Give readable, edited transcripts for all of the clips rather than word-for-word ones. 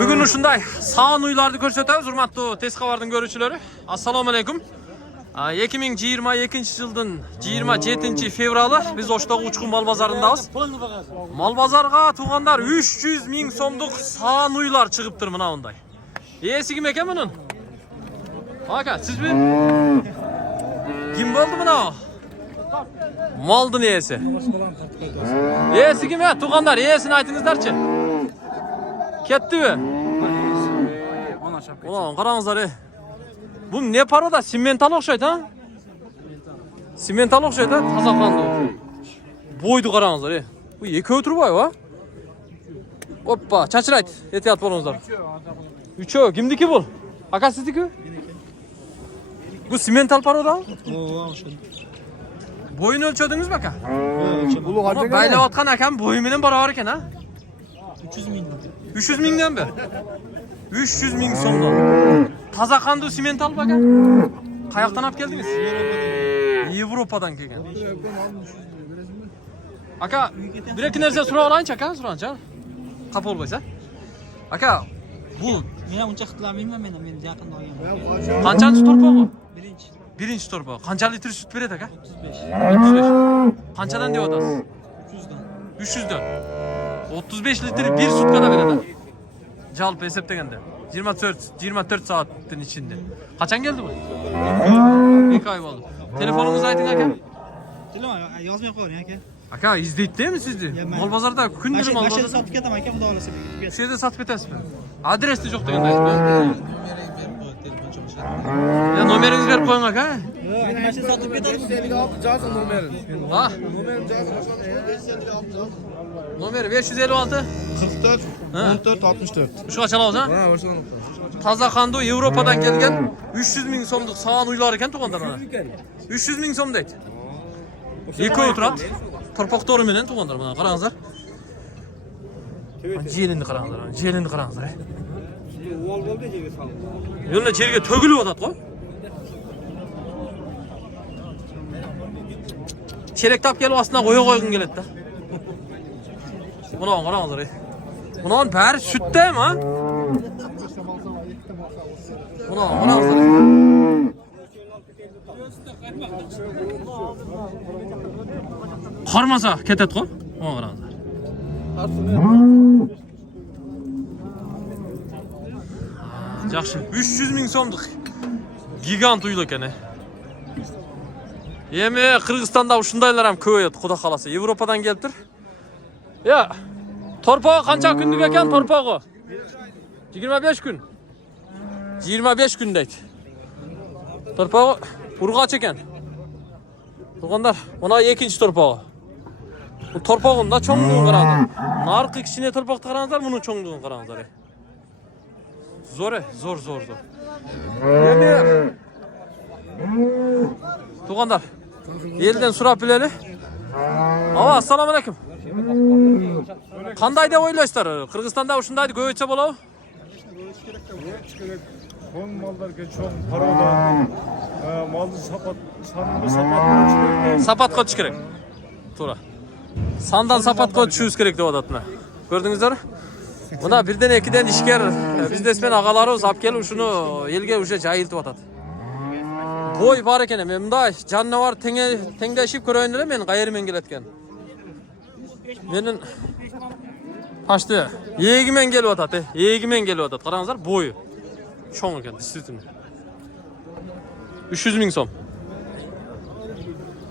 Bugün uşunday sağın uylardı ko'rsatamiz, hurmatli tez xabardın görüşçüleri. Assalomu alaykum. 2022 yıldan 27 fevrali biz Oştoq Uçqun mal bazarındayız. Mal bazarga tuğanlar 300 ming so'mduk sağın uylar çıkıptır mına onday. Esi kim eken bunun? Aka siz mi? Kim oldu buna? Maldın esi. Esi kim ya? Tuğanlar esini aytыңыздарчы. Ketdi mi? Ulan qarаңыздар. Bu ne para da simental okşaydı ha? Simental okşaydı ha? Tazaqlandı. Boydu qarаңыздар. Bu ekovi turboy va? Hoppa, çaçırayt. Ehtiyat bolыңыздар. Üçü, kimdiki bu? Aka sizdiki? Bu simental para da? Boyunu ölçödünüz mü aka? Ama baylayotgan akam boyu bilan baravar ekan ha? 300 mingdan beri. 300 ming so'mdan. Taza qandu simental baka? Qayoqdan olib keldingiz? Yevropadan kelgan. Aka, bir ikki narsa so'rab olaychi aka, so'rangchi. Qapa bo'lmasa. Aka, bu men uncha qilamayman, men yaqinda olganman. qanchanchi torpog'i? Birinchi. Birinchi torpog'i. Qancha litr sut beradi aka? 35. 35. Qanchadan deyotasiz? 300 dan. 300 dan. 35 litr bir sutkada beradi. Jalp hesaptaganda 24 soatning içinde. Qachon keldi bu? 2 oy bo'ldi. Telefoningizni ayting aka. Telefon yozmay qo'ying aka. Aka izdeydimi sizni? Mol bozorda kundalik mol Mashina bozorda. sotib ketaman aka, xudo xolasa. Shu yerda sotib ketasizmi? Adresni yo'q degandaysiz. Ya nomeringizni berib qo'ying aka. Yo'q, mashina sotib ketaman. 556 yazın numaranı. Ha? Numaranı yazın. 556 yazın. Nomeri 556 44 Ha. 14 64. Shu qachon ha? Ha, hoş geldin. Taza qandu Yevropadan kelgan 300 ming so'mlik sog'an uylar ekan tuğanlar mana. 300 ming so'm deydi. Ekovi turadi. Torpoq to'ri bilan tuğanlar mana qarangizlar. Jelini qarangizlar, jelini qarangizlar. Yo'lda yerga to'gilib yotadi-ku. Chelakni olib kelib ostidan qo'ya qo'ygim keladi-da. Buni qarangizlar. Bunun bari sütteymi ha? Buna qarangizlar. Qarmasa ketadi-ku. Buna qarangizlar. Yaxshi. 300 ming so'mlik gigant uylar ekan. Yemi Qirg'izistonda shundaylar ham ko'payadi, xudo xolasa. Yevropadan kelibdir. Ya, torpog'i qancha kunlik ekan torpog'i? 25 kun. 25 kun deydi. Torpog'i urg'och ekan. Tuğanlar, mana ikinci torpog'i. Bu torpog'inda cho'ngligini qaranglar. Narqi kichkina torpoqni qaranglar, buni cho'ngligini qaranglar. Zo'r. Tuğanlar, elden so'rab bilaylik. Ava, assalomu alaykum. Qanday deb o'ylaysizlar? Qirg'izistonda shundaydi ko'paytsa bo'ladi. Kon mallarga cho'ng parodan malni sanini Sapatga o'tish kerak. To'g'ri. Sandan sapatga o'tishimiz kerak deb o'tadimi? Ko'rdingizlar? Buna birden ikiden ishkar biznesmen ağalarımız olib kelib shuni elga o'sha jayiltib o'tadi. Boy bor ekan, men bunday janavar tengdashib ko'rayinlar, men qayermen kelayotgan. Menin pashti yegimen kelib o'tadi. Yegimen kelib o'tadi. Qarangizlar, boyu cho'ng ekan, действительно. 300 ming so'm.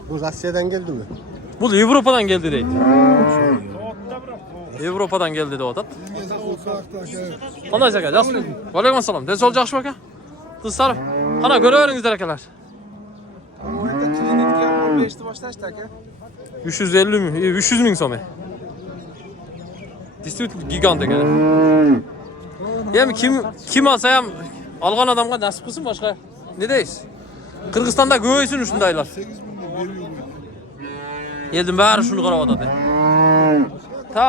Bu Rusya'dan geldi mi? Bu Yevropadan geldi deydi. Yevropadan geldi de o'tadi. Qanday aka? Yaxshi. Va alaykum assalom. Desol yaxshi aka? Qizlar, qana ko'raveringizlar akalar. Klinikga 15'te başlaştı aka. 350 ming, 300 ming so'm. Действительно gigant ekan. Hem kim alsa ham algan adamga nasib qilsin boshqa. Ne deysiz? Qirg'izistonda ko'paysin shundaylar. 8 mingdan veriyor. Eldim bari shuni qarab o'tadi. Ta.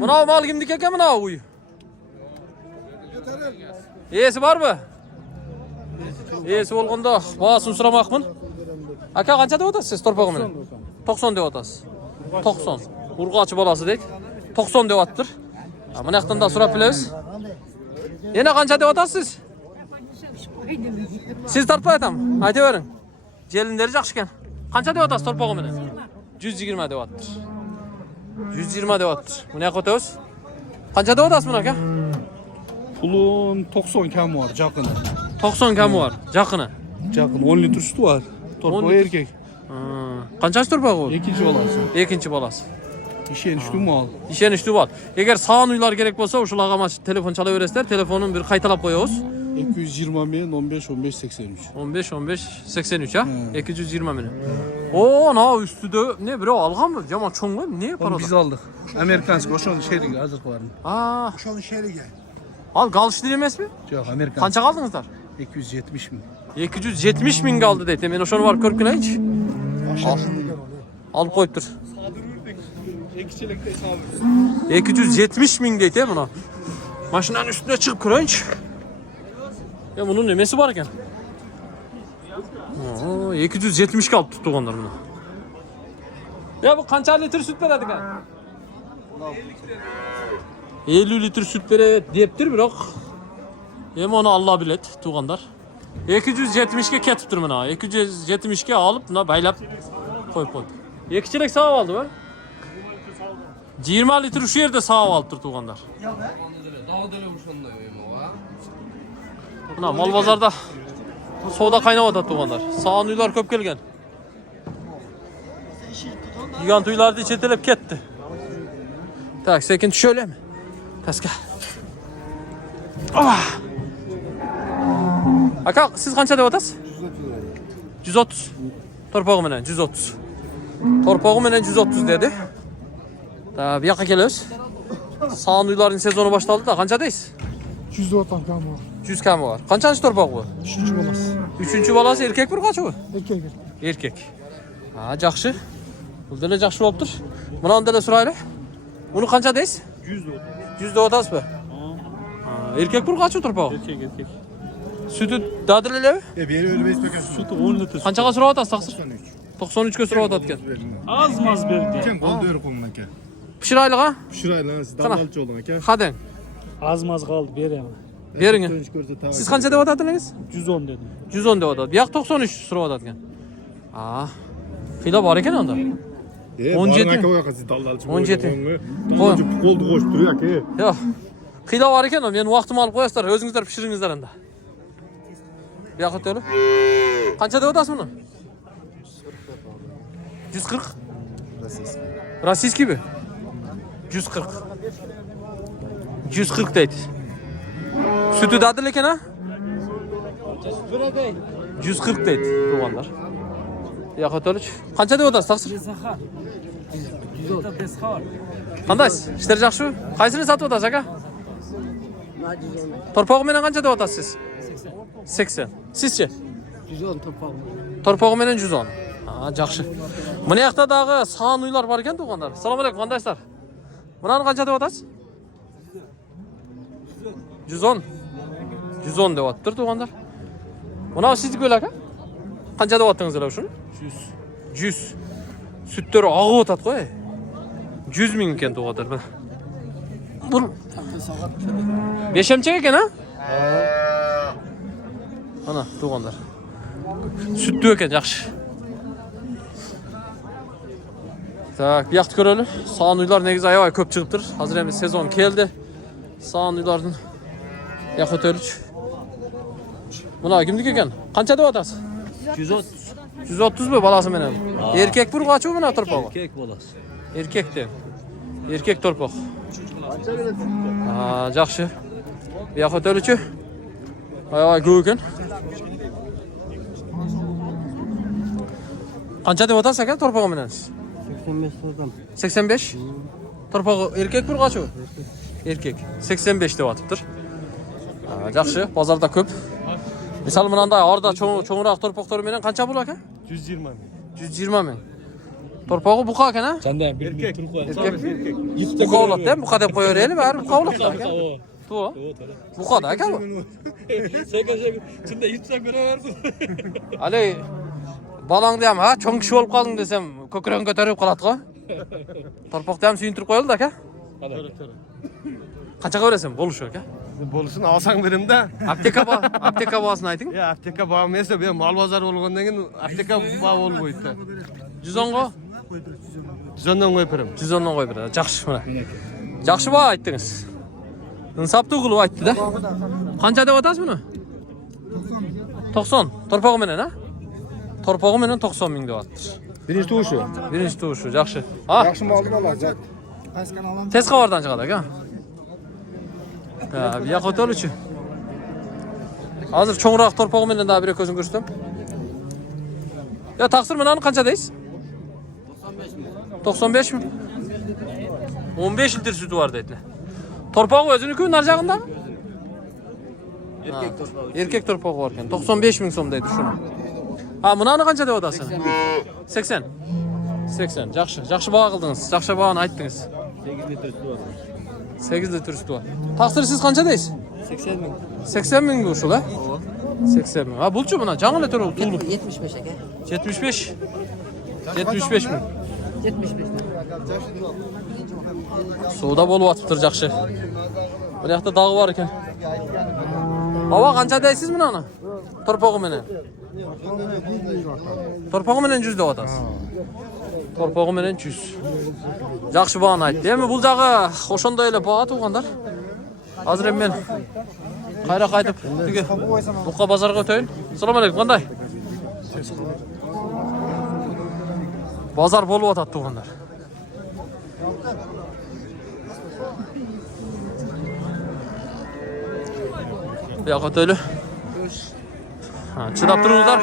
Buna mal kimniki ekan buna uy? Esi bormi? Esi bo'lganda bahosin so'ramoqman. Aka qancha deb o'tasiz torpog'i bilan? 90 deb o'tasiz. 90. Urgaçı balası deyik. 90 dewattır. Mına yaktan da surap bilemiz. Yine kança dewat siz? Siz tartpay aytam. Ayta verin. Jelinderi jakşı eken. Kança dewat torpog'u menen? 120 dewattır. 120 dewattır. Mına yak ötöbüz. Kança dewat mına aka? Pulun 90 kam var, jakın. 90 kamı var. Jakını. Jakın 10 litr sütü var. 10 Torpa litr. erkek. Kançançı torpog'u? İkinci olası. Ekinci balası. İşen üstü mal. İşen üstü var. Eğer sağan uylar gerek bolsa uşulaga maç telefon çalaveresizler. Telefonun bir kaytalap koyuyoruz. 220 milyon 15 83. 15 83 ha. 220 milyon. Oo na üstüde ne biri algan mı? Jaman çoğun mu? Ne para? Onu biz aldık. Amerikansk oşon şeydi hazır koyarım. Aa, Şu şehre gel. al galıştır emez mi? Yok Amerikan. Kança kaldınızlar? 270 mi? 270 bin kaldı deydi. Men oşonu var körküne hiç. Al koyup dur. 270 bin deydi buna. Maşinanın üstüne çıkıp kıranç. Ya bunun nemesi var eken. Oo, 270 kaldı tuttu onlar bunu. Ya bu kança litre süt veredi kan? 50 litre süt veredi deyiptir biroq. Hem onu Allah bilet tuğandar. 270'ge ketiptir mına. 270'ge alıp buna baylap koyup koydu. Ekçilik sağ aldı be. 20 litre şu yerde sağ aldı tuğandar. Buna mal bazarda soda kaynavadı tuğandar. Sağan uylar köp kelgen. Gigant uylar da içetelep ketdi. Tak sekin şöyle mi? Taska. Ah! Aka siz kança dep atasız? 130. Torpog'u menen 130. Torpog'u menen 130 dedi. Da bu yoqqa kelamiz. Sağan uyların sezonu başladı da kança deysiz? 190 kam var. 100 kamı var. Kançançı torpog bu? 3. balası. 3-cü balası erkek bir kaçı bu? Erkek. Erkek. Ha, жақсы. Бұл дәле жақсы болып тұр. Мынаны дәле сұрайлы. Оны қанша дейсіз? 100 деп атасыз ба? Erkek bir kaçı torpog? Erkek. Sütü dadırlı mı? Beni öyle besmek Sütü 10 litre. Qanchaga surab atasiz taqsir? 93 ga surab atgan. Az maz berdi. Kim boldur qo'ldan aka. Pishiraylik ha? Pishiraylar siz davvalchi o'g'lim aka. Hadang. Az maz kaldı beraman. Bering. Ko'rsataman. Siz qancha deb atadingiz? 110 dedim. 110 deb atadi. Bu yoq 93 surab atgan. Ha. Xila bor ekan onda. 17. aka oyoqqa siz davvalchi. 17. Davvalchi qo'lni qo'shib turuyor aka. Yo'q. Xila bor ekan, meni vaqtimni olib qo'yasizlar, o'zingizlar pishiringizlar endi. Bu yoqqa to'lib. Qancha deb atasiz buni? 140. Rossiyskiy mi? 140. 140 deydi. Sütü dadil ekan ha? 140 deydi tuğanlar. Yoqqa to'lib. Qancha deb atasiz taqsir? Qandaysiz? İşler yaxshimi? Qaysini sotib atasiz aka? Torpog'i menen qancha deb atasiz siz? 80. Sizchi? 110 topal. Torpog'i menen 110. Ha, yaxshi. Mına yoqda dag'i sağan uylar bor ekan tuğanlar. Assalomu alaykum qandaysizlar? Bunani qancha deb atasiz? 110. 110 deb atdir tuğanlar. Buna sizniki aka? Qancha deb atdingizlar shuni? 100. Sütleri ağıb atat qo'y. 100 ming ekan tuğanlar. Bu beşemchek ekan ha? Ana tuğanlar. Sütlü ekan yaxshi. Tak, bu yoqni ko'raylik. Sağan uylar negiz ayabay ko'p chiqibdir. Hozir ham sezon keldi. Sağan uylarning yoqqa to'lich. Buna kimniki ekan? Qancha deb atasiz? 130. 130 mi balası menen? Erkek bir qaçı mı torpog'i? Erkek bolası. Erkek de. Erkek torpog. Ha, yaxshi. Bu yoqqa to'lichi. Ayabay ko'p ekan. Qancha deb atasiz aka torpog'i menen? 85 so'zdan. 85. Torpog'i erkek bir qaçı? Erkek. 85 deb atibdir. Ha, yaxshi. Bozorda ko'p. Misal mınanda orada çoğunraq torpaqlar menen qancha bo'lar aka? 120 ming. 120 ming. Torpog'i buqa ekan ha? Sende bir Erkek. Erkek. Buqa bo'ladi-da, buqa deb qo'yaveraylik, bari buqa bo'ladi aka. To'g'ri. Buqada aka bu. Şimdi yutsa göreversin. Ali balangda ham ha, cho'ng kishi bo'lib qolding desam, ko'kragim ko'tarib qoladi-ku. Torpoqda ham suyuntirib qo'yildi aka. Qanchaga berasizmi? Bo'lishi aka. Bo'lsin olsang berimda. Apteka bahosini ayting. Ya apteka bağım esa ben mal bozori bo'lgandan keyin apteka bağ bo'lib qo'ydi. 110 ga? 110dan qo'yib beraman. 110 dan qo'yib beradi. Yaxshi mana. Yaxshi baho aytdingiz. Insapli qilib aytdi-da. Qancha deb otasiz buni? 90. Torpog'i bilan, ha? Torpog'i bilan 90 ming deb otdi. Birinchi tug'ushi. Birinchi tug'ushi, yaxshi. Ha? Yaxshi molni olasiz. Tez qavardan chiqadi aka. Ha, bu yoq o'toluvchi. Hozir cho'ngroq torpog'i bilan da bir ko'zini ko'rsatdim. Ya taqsir bunani qancha deysiz? 95 mi? 15 litr sütü var dediler. Torpağı özünü köyün arjağında mı? Erkek torpağı varken 95 bin so'mdaydi shuni. Ha, bunani qancha deb odasini? 80. 80. Yaxshi baho qildingiz. Yaxshi bahoni aytdingiz. 8 litr suti var. 8 litr suti var. Taqsir siz qancha deysiz? 80 ming. 80 ming bu şula. 80 ming. Ha, bulchu buna жаңы tur tuldu. 75 aka. 75. 75 ming. 75. Suda bolup atıptır жақшы. Bu yoqda dağ var ekan. Hava qancha deysiz bunani? Torpog'i bilan. Torpog'i bilan 100 deb atasiz. Torpog'i bilan 100. Yaxshi bahoni aytdi. Endi bu jag'i o'shonday elе baho tuğanlar. Hozir men qayra qaytib tuga buqa bozorga o'tayin. Assalomu alaykum, qanday? Bozor bo'lib o'tadi tuğanlar. Bu yoqqa o'taylik. Ha, chidab turingizlar.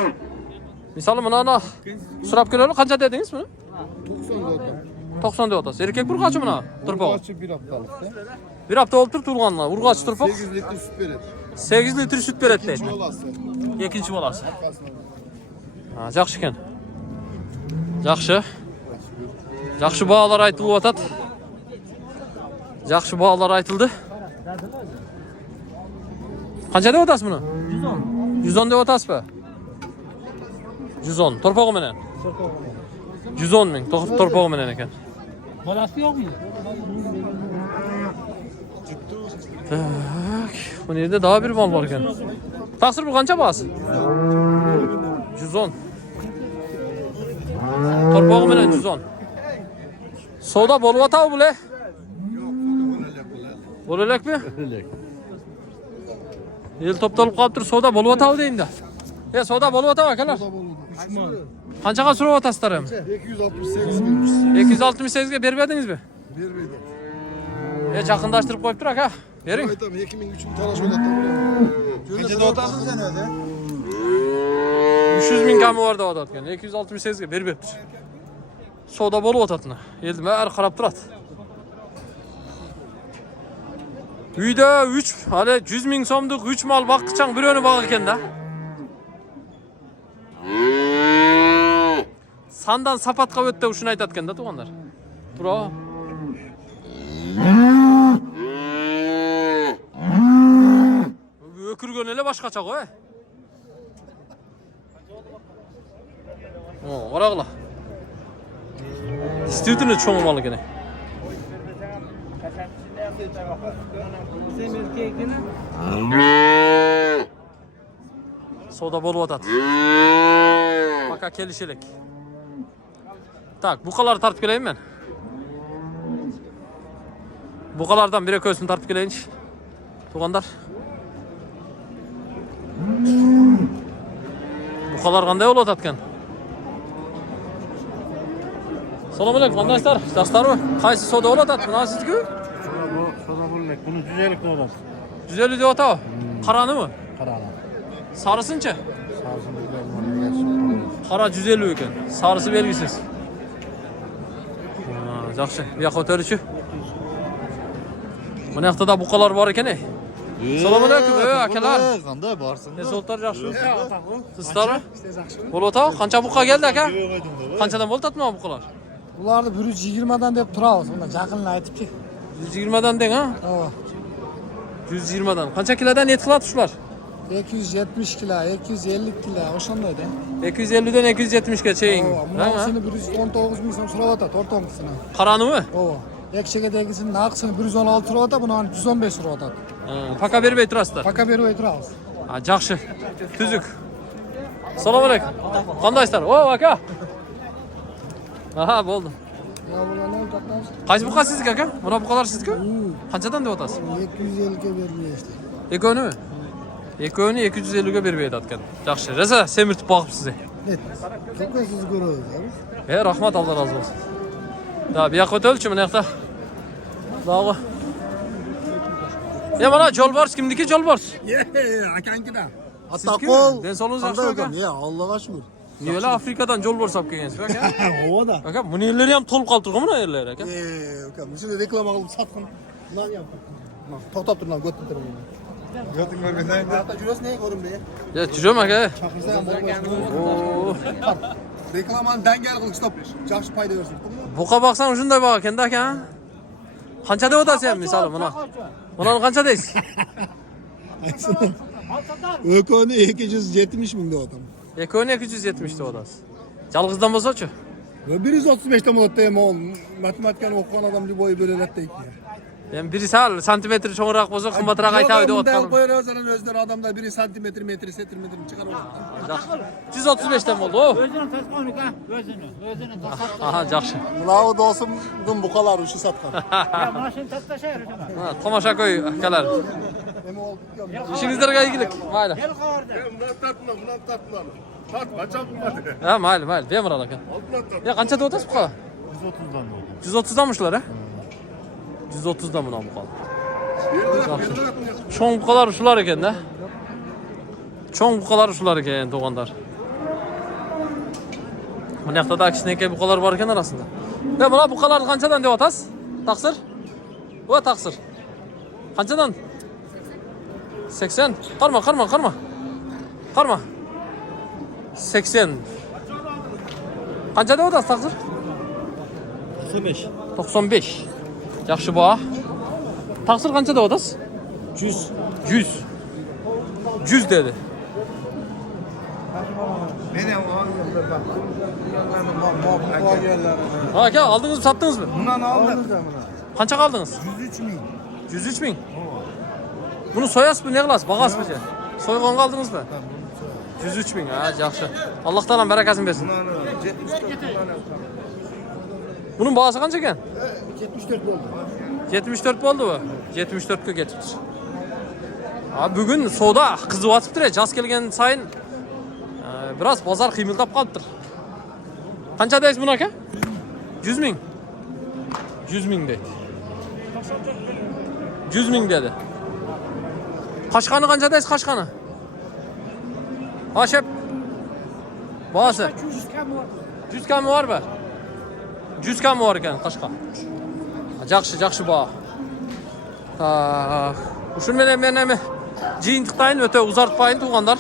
Misol mana surab kelaylik. Qancha dedingiz buni? 90 deb otasiz. Erkek bir qachi buni? Turpoq. Bir haftalıkta. Bir hafta oldu turg'anlar. Urg'och turpoq. 8 litr süt beradi. 8 litr süt beradi deydi. Bolasi. Ikkinchi bolasi. Ha, yaxshi ekan. Yaxshi. Yaxshi baholar aytilib o'tadi. Yaxshi baholar aytildi. Qancha deb otasiz buni? 110. 110 deb otasizmi? 110. Torpog'i bilan. 110 ming torpog'i bilan ekan. Bolasi yo'qmi? Tak, bu yerda daha bir mal var ekan. Taqsir bu qancha bahasi? 110. Torpog'i bilan 110. Savdo bo'lib o'tadi bular. Bo'lalakmi? El to'ptalib qolibdir, savdo bo'lib o'tadi deydi. Savdo bo'lib o'tadi akalar. Qanchaga so'rab o'tasizlar ham? 268 bin. 268 ga berib berdingizmi? Bermeydi. Yaqinlashtirib qo'yibdir aka. Bering. Aytam 2000 3000 talaş oynatdı buraya. Gece de otasın sen öyle. 300 ming kami var da o'tayotgan. 268 ga berib beribdir. Savdo bo'lib o'tatini. Eldim har qarab turadi. Uyda 3 hali 100 ming so'mlik 3 mol boqqichan birini boq ekan-da. Sandan sapatqa o'tdi, shuni aytayotganda tuğanlar. Turo. Ökürgön ele boshqacha qo'y. O, qaraqla. Действительно cho'ng mol ekan. Savdo bo'lib o'tadi. Baka kelishlik. Tak, buqalar tartib kelayim men. Buqalardan biri ko'zini tartib kelayinchi. Tuğanlar. Buqalar qanday bo'lib o'tadigan? Assalomu alaykum, qandaysizlar? Yaxshilarmi? Qaysi savdo bo'lib o'tadi? Mana sizga? Soda bulmak. Bunu 150 'dan olasiz. 150 deb o'tadi. Qaranimi? Qarala. Sarısıncha? Sarısını bilmem. Qara 150 ekan. Sarısı belgisiz. Ha, yaxshi. Bu yoqqa o'tarichi. Mana yoqda da buqalar bor ekan. Assalomu alaykum, akalar. Qanday borsin? So'tlar yaxshi. Sizlarmi? Bo'lib o'tadi. Qancha buqa keldi aka? Qanchadan bo'ltatmi bu buqalar? Ularni 120 dan deb turamiz. Unda yaqinlar aytibdi. 120 dan deng, ha? Ha. 120 dan. Qancha kilodan net qiladi shular? 270 kilo, 250 kilo, oşandaydı. 250'den 270'ga cheyin. Bunun 119 ming so'm so'rayotadi o'rtoqisini. Qarani mi? O. Ekşegedegisinin naqsini 116 so'rayotadi, buni 115 so'rayotadi. Paka bermey turasizlar. Paka berib aytamiz. Ha, yaxshi. Tuzuk. Assalomu alaykum. Qandaysizlar? O, aka. Aha, bo'ldi. Ya bularni to'xtamiz. Qaysi buqa sizniki aka? Mana buqalar sizniki? Qanchadan deb otasiz? 250 ga bermay işte. Ekoni? Ekoni 250 ga berib aytayotgan. Yaxshi. Rasa semirtib boqibsiz. Çok siz görüyoruz. Rahmat, Allah razı olsun. Da bu yoqqa o'tolchi, mana yoqda. Bog'i. Mana Jolbors kimniki Jolbors? Akankida. Hatta kol. Den solunuzu yaxshi aka. Ya Allah'a şükür. Niye Afrikadan Jolbors olib kelgansiz aka? Ovada. Aka, buni yerlari ham to'lib qolib turgan, buni yerlari aka. Aka, shuni reklama qilib satqin. Lan yaptım. To'xtab tur lan, götün tur. Götün görmesen. Hatta jurasi ne ko'rim be? Ya, juram aka. Chaqirsa ham bo'lmaydi. Oo. Reklamani dangal qilib stop. Yaxshi foyda bersin. Buqa boqsang shunday bor ekanda aka. Qanchada o'tasiz ham misol buni? Buni qancha deysiz? Ökoni 270 ming deyapman. Ekoni 270 da o'tasiz. Yolg'izdan bo'lsa-chi? Ve 135 tam oldu ya mal. Matematikani o'qigan odam deb bo'yi berelatdi. Yani biri sal santimetr cho'ngroq bo'lsa qimmatroq aytadi deb Bundan o'tganim. qo'yaversalar o'zlari odamlar biri santimetr, metri, sentimetr chiqarib 135 dan bo'ldi. O'zini tasqonik ha, o'zini tasqonik. Aha, yaxshi. Bunavi do'stimning buqalari o'sha satgan. Ya mashina tashlashar shuna. Ha, tomosha qo'y akalar. Ishingizlarga yigilik. Mayli. Kel qardi. Bundan tatma. Tatma, çapmadı. Ha, mayli, bemalol aka. Ya qanchada o'tasiz buqa? 130'dan oldu. 130danmishlar ha? 130dan buni olib qoldi. Cho'ng buqalar shular ekan-da. Cho'ng buqalar shular ekan, to'g'onlar. Mana yoqda da kichkina buqalar bor ekan orasida. Ya mana buqalarni qanchadan deb otasiz? Taqsir? Va taqsir. Qanchadan? 80. Qarma. Qarma. 80. Qancha deb otasiz taqsir? 95. 95. Yaxshi baho. Taqsir qancha deb otasiz? 100. 100 dedi. Benim o Ha aka, aldingizmi, satdingizmi? bundan aldık. Qanchaga oldingiz? 103 ming. 103 ming. Buni so'yasizmi, ne qilasiz? Bag'asizmi? So'ygonga oldingizmi? 103 ming. Ha, yaxshi. Alloh taolo barakasini bersin. Bunun bahosi qancha ekan? 74 bo'ldi. 74 bo'ldi bu. 74 ga ketibdi. Ha, bugun savdo qizibyotibdi. Jaz kelgan sayin biroz bozor qiymillab qolibdi. Qancha deysiz buni aka? 100 ming. 100 ming deydi. 100 ming dedi. Qashqani qancha deysiz, qashqani? Hoshib. Bahosi 100 kam bormi? 100 kam bor ekan qashqa. Yaxshi baho. Shuni men ham jiyintiqtayin o'ta uzartpayin tuğanlar.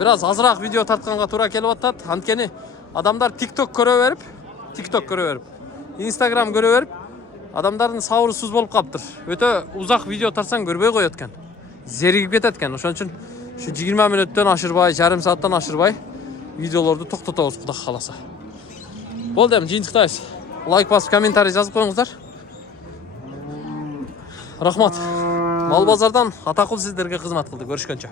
Biraz azroq video tartqanga to'g'ri kelyapti. Antkeni adamlar TikTok ko'raverib, Instagram ko'raverib, adamlarning savri suz bo'lib qolibdir. O'ta uzoq video tartsang ko'rbay qo'yotgan. Zerigib ketayotgan. O'shaning uchun shu 20 minutdan oshirmay, yarim soatdan oshirmay videolarni to'xtatamiz, xudo xolasa. Bo'ldi, ham jiyintiqdaysiz. Like bosib, kommentariy yozib qo'yingizlar. Rahmat. Mol bozordan Ataqul sizlarga xizmat qildi. Ko'rishguncha.